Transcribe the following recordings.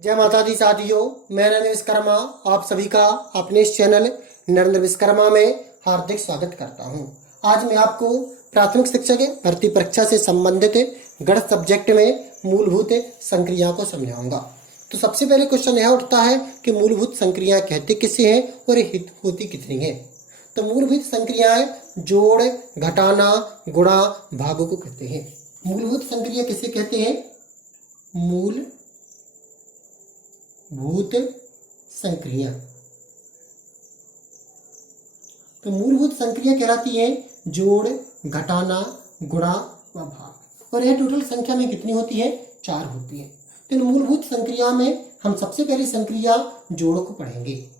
जय माता दी साथियों, मैं नरेंद्र विश्वकर्मा आप सभी का अपने इस चैनल नरेंद्र विश्वकर्मा में हार्दिक स्वागत करता हूं। आज मैं आपको प्राथमिक शिक्षक भर्ती परीक्षा से संबंधित गणित सब्जेक्ट में मूलभूत संक्रियाओं को समझाऊंगा। तो सबसे पहले क्वेश्चन यह उठता है कि मूलभूत संक्रियाएं कहते किसे हैं और होती कितनी है। तो मूलभूत संक्रियाएं जोड़, घटाना, गुणा, भागों को कहते हैं। मूलभूत संक्रिया किसे कहते हैं? मूलभूत संक्रिया। तो मूलभूत संक्रिया कहलाती है जोड़, घटाना, गुणा व भाग। और यह टोटल संख्या में कितनी होती है? 4 होती है। तो इन मूलभूत संक्रिया में हम सबसे पहले संक्रिया जोड़ को पढ़ेंगे,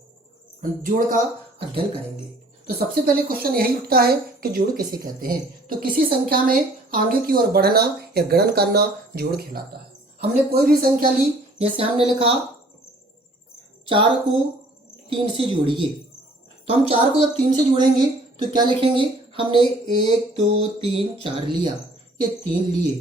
हम जोड़ का अध्ययन करेंगे। तो सबसे पहले क्वेश्चन यही उठता है कि जोड़ किसे कहते हैं। तो किसी संख्या में आगे की ओर बढ़ना या गणन करना जोड़ कहलाता है। हमने कोई भी संख्या ली, जैसे हमने लिखा 4 को 3 से जोड़िए। तो हम 4 को जब 3 से जोड़ेंगे तो क्या लिखेंगे? हमने 1 2 3 4 लिया, ये 3 लिए,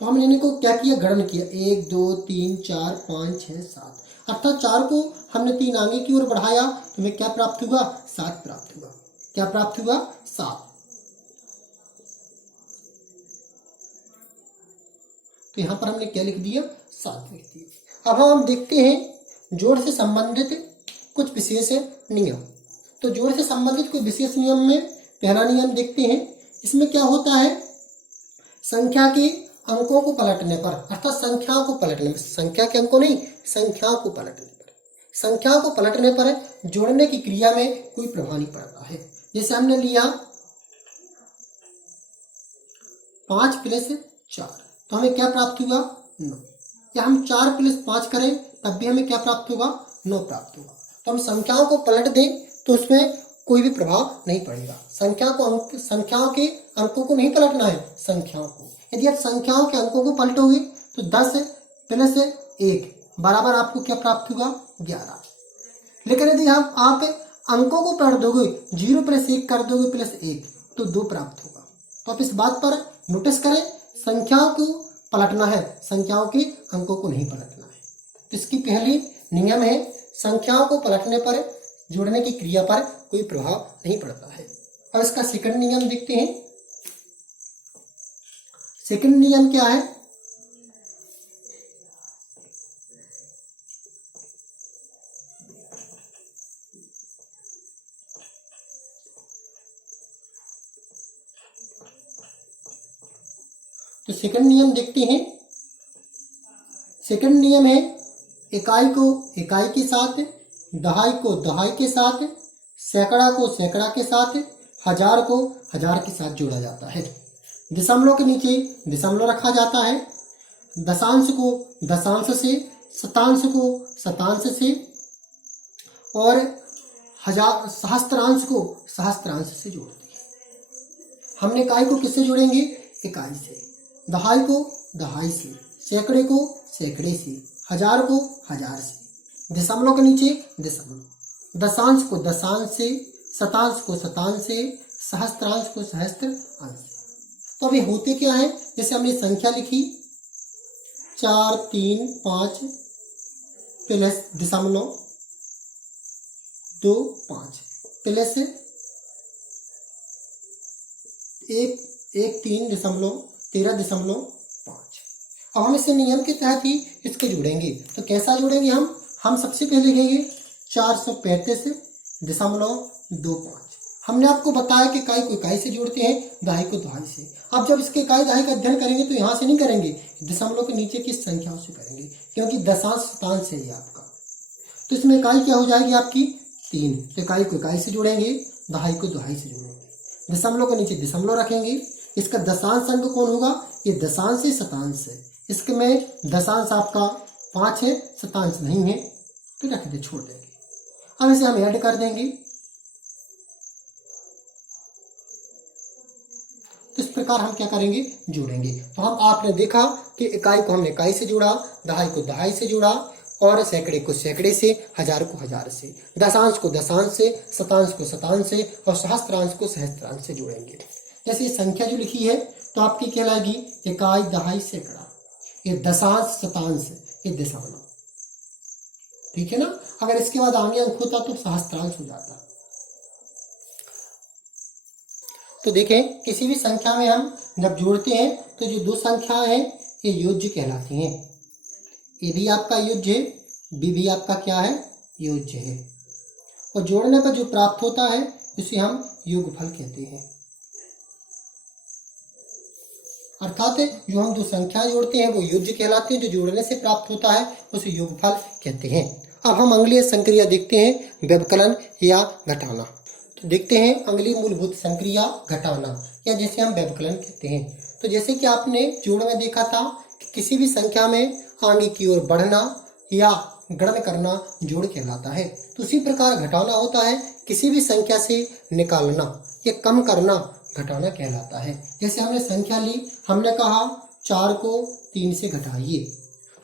तो हमने इनको क्या किया? गणन किया। 1 2 3 4 5 6 7, अर्थात 4 को हमने 3 आगे की ओर बढ़ाया तो हमें क्या प्राप्त हुआ? 7 प्राप्त हुआ। क्या प्राप्त हुआ? 7। तो यहां पर हमने क्या लिख दिया? 7 लिख दिया। अब हम देखते हैं जोड़ से संबंधित कुछ विशेष नियम। तो जोड़ से संबंधित कुछ विशेष नियम में पहला नियम देखते हैं। इसमें क्या होता है? संख्या के अंकों को पलटने पर, अर्थात संख्याओं को पलटने पर, संख्या के अंकों नहीं, संख्याओं को पलटने पर, संख्याओं को पलटने पर जोड़ने की क्रिया में कोई प्रभाव नहीं पड़ता है। जैसे हमने लिया 5 + 4, तो हमें क्या प्राप्त हुआ? 9। या हम 4 + 5 करें तब भी हमें क्या प्राप्त होगा? 9 प्राप्त होगा। तो हम संख्याओं को पलट दें तो उसमें कोई भी प्रभाव नहीं पड़ेगा। संख्याओं के अंकों को नहीं पलटना है, संख्याओं को। यदि आप संख्याओं के अंकों को पलटोगे तो 10 + 1 बराबर आपको क्या प्राप्त होगा? 11। लेकिन यदि आप अंकों को पलट दोगे, 0 + 1 कर दोगे +1, तो 2 प्राप्त होगा। तो आप इस बात पर नोटिस करें, संख्याओं को पलटना है, संख्याओं के अंकों को नहीं पलटना है। तो इसकी पहली नियम है, संख्याओं को पलटने पर, जोड़ने की क्रिया पर कोई प्रभाव नहीं पड़ता है। अब इसका सेकंड नियम देखते हैं। सेकंड नियम क्या है? तो सेकंड नियम देखते हैं। सेकंड नियम है, इकाई को इकाई के साथ, दहाई को दहाई के साथ, सैकड़ा को सैकड़ा के साथ, हजार को हजार के साथ जोड़ा जाता है। दशमलव के नीचे दशमलव रखा जाता है, दशांश को दशांश से, शतांश को शतांश से, और सहस्त्रांश को सहस्त्रांश से जोड़ते हैं। हमने इकाई को किससे जोड़ेंगे? इकाई से। दहाई को दहाई से, सैकड़े को सैकड़े से, हजार को हजार से, दशमलव के नीचे दशमलव, दशांश को दशांश से, शतांश को शतांश से, सहस्त्रांश को सहस्त्रांश से। तो अभी होते क्या है? जैसे हमने संख्या लिखी 4 3 5 + दशमलव 2 5 प्लस 1 3 दशमलव 13.5। अब हम इसे नियम के तहत ही इसको जोड़ेंगे। तो कैसा जोड़ेंगे हम सबसे पहले लिखेंगे 435.25। हमने आपको बताया कि इकाई को इकाई से जोड़ते हैं, दहाई को दहाई से। अब जब इसके इकाई दहाई का अध्ययन करेंगे तो यहाँ से नहीं करेंगे, दशमलव के नीचे की संख्याओं से करेंगे, क्योंकि दशांश शतांश है ये आपका। तो इसमें इकाई क्या हो जाएगी आपकी? 3। तो इकाई को इकाई से जोड़ेंगे, दहाई को दहाई से जोड़ेंगे, दशमलव के नीचे दशमलव रखेंगे। इसका दशांश अंक कौन होगा? ये दशांश से शतांश है। इसके में दशांश आपका 5 है, शतांश नहीं है, तो रख दे, छोड़ देंगे। अब इसे हम ऐड कर देंगे। तो इस प्रकार हम क्या करेंगे? जोड़ेंगे। तो आपने देखा कि इकाई को हमने इकाई से जोड़ा, दहाई को दहाई से जोड़ा, और सैकड़े को सैकड़े से, हजार को हजार से, दशांश को दशांश से, शतांश को शतांश से, और सहस्त्रांश को सहस्त्रांश से जोड़ेंगे। जैसे ये संख्या जो लिखी है तो आपकी कहलाएगी इकाई दहाई सैकड़ा, ये दशांश शतांश, ये दशमलव। ठीक है ना। अगर इसके बाद आगे अंक होता तो सहस्त्रांश हो जाता। तो देखें किसी भी संख्या में हम जब जोड़ते हैं तो जो दो संख्या है ये योज्य कहलाती हैं। ए भी आपका योज्य है, बी भी आपका क्या है, योज्य है। और जोड़ने पर जो प्राप्त होता है उसे हम योगफल कहते हैं। अर्थात जो हम दो संख्या जोड़ते हैं वो योज्य कहलाते हैं, जो जोड़ने से प्राप्त होता है उसे योगफल कहते हैं। अब हम अगली संक्रिया देखते हैं, व्यवकलन या घटाना। तो देखते हैं अगली मूलभूत संक्रिया घटाना, या जिसे हम व्यवकलन कहते हैं। तो जैसे कि आपने जोड़ में देखा था कि किसी भी संख्या में आगे की ओर बढ़ना या गणन करना जोड़ कहलाता है, तो उसी प्रकार घटाना होता है किसी भी संख्या से निकालना या कम करना घटाना कहलाता है। जैसे हमने संख्या ली, हमने कहा 4 को 3 से घटाइए,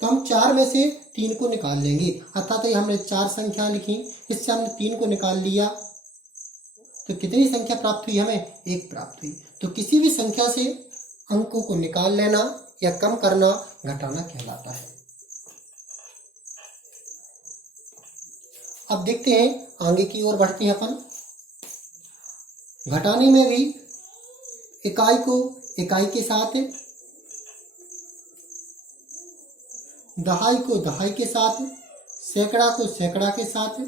तो हम 4 में से 3 को निकाल लेंगे। अर्थात हमने 4 संख्या लिखी, इससे हमने 3 को निकाल लिया, तो कितनी संख्या प्राप्त हुई, हमें 1 प्राप्त हुई। तो किसी भी संख्या से अंकों को निकाल लेना या कम करना घटाना कहलाता है। अब देखते हैं आगे की ओर बढ़ते हैं अपन। घटाने में भी इकाई को इकाई के साथ, दहाई को दहाई के साथ, सैकड़ा को सैकड़ा के साथ,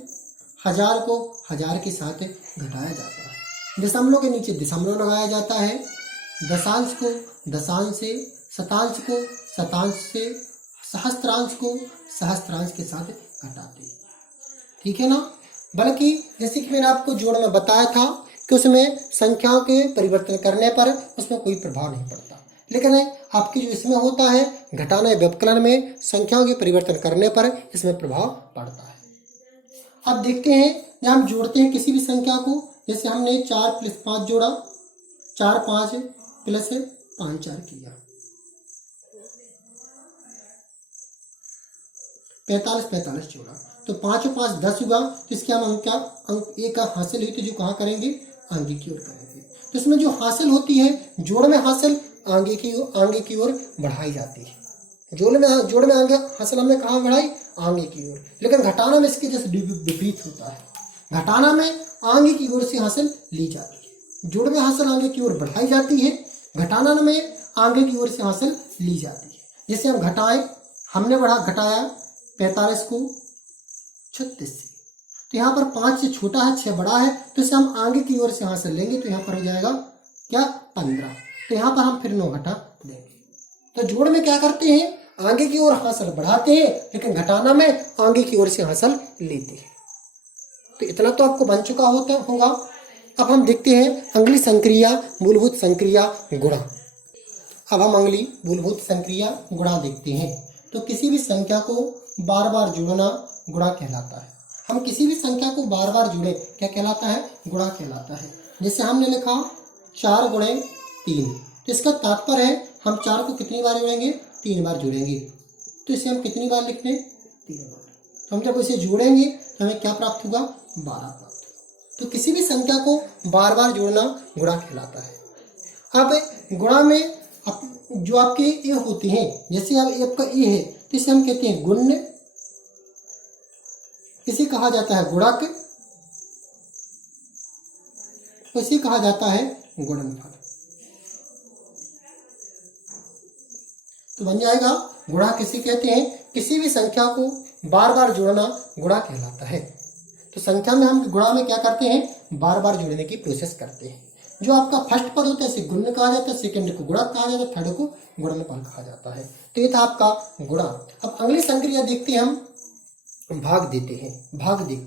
हजार को हजार के साथ घटाया जाता है। दशमलव के नीचे दशमलव लगाया जाता है, दशांश को दशांश से, शतांश को शतांश से, सहस्त्रांश को सहस्त्रांश के साथ घटाते हैं। ठीक है ना। बल्कि जैसे कि मैंने आपको जोड़ में बताया था कि उसमें संख्याओं के परिवर्तन करने पर उसमें कोई प्रभाव नहीं पड़ता, लेकिन आपकी जो इसमें होता है घटाना या व्यवकलन में संख्याओं के परिवर्तन करने पर इसमें प्रभाव पड़ता है। अब देखते हैं जब हम जोड़ते हैं किसी भी संख्या को, जैसे हमने 4 + 5 जोड़ा, 4 5 + 5 4 किया, 45 45 जोड़ा, तो 5 और 5 10 हुआ। तो इसके हम अंक 1 हासिल हुई, तो जो कहाँ करेंगे, आगे की ओर करेंगे। तो इसमें जो हासिल होती है जोड़ में हासिल आगे की ओर बढ़ाई जाती है। जोड़ में आगे हासिल हमने कहाँ बढ़ाई, आगे की ओर। लेकिन घटाना में इसके जैसे विपरीत होता है। घटाना में आगे की ओर से हासिल ली जाती है, जोड़ में हासिल आगे की ओर बढ़ाई जाती है, घटाना में आगे की ओर से हासिल ली जाती है। जैसे हम घटाएं, हमने घटाया 45 को 36 से, तो यहाँ पर 5 से छोटा है, 6 बड़ा है, तो इसे हम आगे की ओर से हासिल लेंगे, तो यहाँ पर हो जाएगा क्या, 15। तो यहाँ पर हम फिर 9 घटा देंगे। तो जोड़ में क्या करते हैं, आगे की ओर हासिल बढ़ाते हैं, लेकिन घटाना में आगे की ओर से हासिल लेते हैं। तो इतना तो आपको बन चुका होगा। अब हम देखते हैं अगली संक्रिया, मूलभूत संक्रिया गुणा। अब हम अगली मूलभूत संक्रिया गुणा देखते हैं। तो किसी भी संख्या को बार बार जोड़ना गुणा कहलाता है। हम किसी भी संख्या को बार बार जोड़े क्या कहलाता है, गुणा कहलाता है। जैसे हमने लिखा 4 × 3, तो इसका तात्पर्य है हम 4 को कितनी बार जोड़ेंगे, 3 बार जोड़ेंगे। तो इसे हम कितनी बार लिखते हैं, 3 बार। तो हम जब इसे जोड़ेंगे तो हमें क्या प्राप्त होगा, 12 प्राप्त होगा। तो किसी भी संख्या को बार बार जोड़ना गुणा कहलाता है। अब गुणा में जो आपके ए होते हैं, जैसे अब आपका ए है तो इसे हम कहते हैं गुण्य, इसे कहा जाता है गुणक, इसे कहा जाता है गुणनफल। तो बन जाएगा गुणा किसे कहते हैं, किसी भी संख्या को बार बार जोड़ना गुणा कहलाता है। तो संख्या में हम गुणा में क्या करते हैं, बार बार जोड़ने की प्रोसेस करते हैं। जो आपका फर्स्ट पद होता है इसे गुण्य कहा जाता है, सेकंड को गुणक कहा जाता है, थर्ड को गुणनफल कहा जाता है। तो ये था आपका गुणा। अब अगली संक्रिया देखते हैं, हम भाग देखते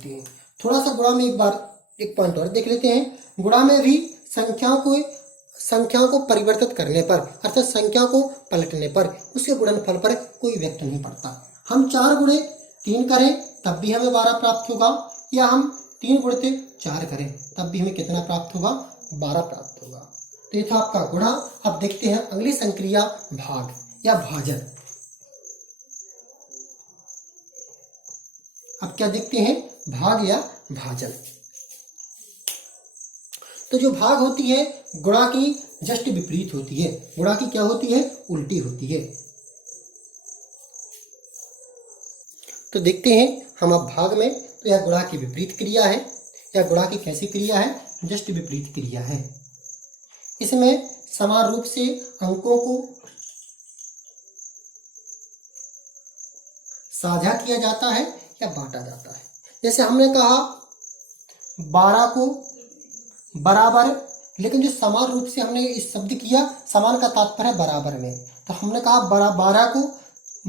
हैं। थोड़ा सा गुणा में एक पॉइंट और देख लेते हैं। गुणा में भी संख्याओं को परिवर्तित करने पर, अर्थात संख्या को पलटने पर उसके गुणनफल पर कोई इफेक्ट नहीं पड़ता। हम 4 × 3 करें तब भी हमें 12 प्राप्त होगा, या हम 3 × 4 करें तब भी हमें कितना प्राप्त होगा, 12 प्राप्त होगा। तो ये था आपका गुणा। अब देखते हैं अगली संक्रिया भाग या भाजन। अब क्या देखते हैं, भाग या भाजन। तो जो भाग होती है गुणा की जस्ट विपरीत होती है। गुणा की क्या होती है, उल्टी होती है। तो देखते हैं हम अब भाग में। तो यह गुणा की विपरीत क्रिया है। यह गुणा की कैसी क्रिया है? जस्ट विपरीत क्रिया है। इसमें समान रूप से अंकों को साझा किया जाता है या बांटा जाता है। जैसे हमने कहा 12 को बराबर, लेकिन जो समान रूप से हमने इस शब्द किया, समान का तात्पर्य है बराबर में, तो हमने कहा 12 को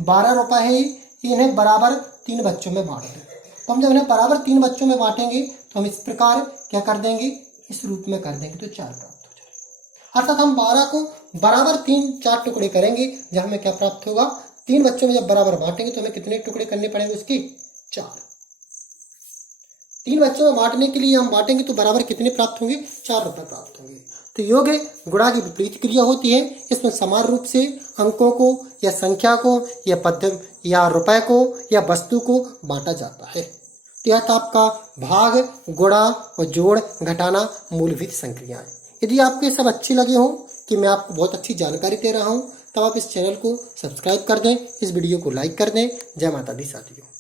12 रुपए है, इन्हें बराबर 3 बच्चों में बांट दें। तो हम जब इन्हें बराबर 3 बच्चों में बांटेंगे तो हम इस प्रकार क्या कर देंगे, इस रूप में कर देंगे, तो 4 प्राप्त हो जाएगा। अर्थात हम 12 को बराबर 3-4 टुकड़े करेंगे, जब हमें क्या प्राप्त होगा, 3 बच्चों में जब बराबर बांटेंगे तो हमें कितने टुकड़े करने पड़ेंगे उसके? 4। 3 बच्चों में बांटने के लिए हम बांटेंगे तो बराबर कितने प्राप्त होंगे? 4 रुपए प्राप्त होंगे। तो योग गुणा की विपरीत क्रिया होती है। इसमें समान रूप से अंकों को या संख्या को या पद या रुपए को या वस्तु को बांटा जाता है। तो यह था आपका भाग, गुणा और जोड़, घटाना, मूलभूत संक्रियाएं। यदि आपको ये सब अच्छे लगे हो कि मैं आपको बहुत अच्छी जानकारी दे रहा हूँ, तब आप इस चैनल को सब्सक्राइब कर दें, इस वीडियो को लाइक कर दें। जय माता दी साथियों।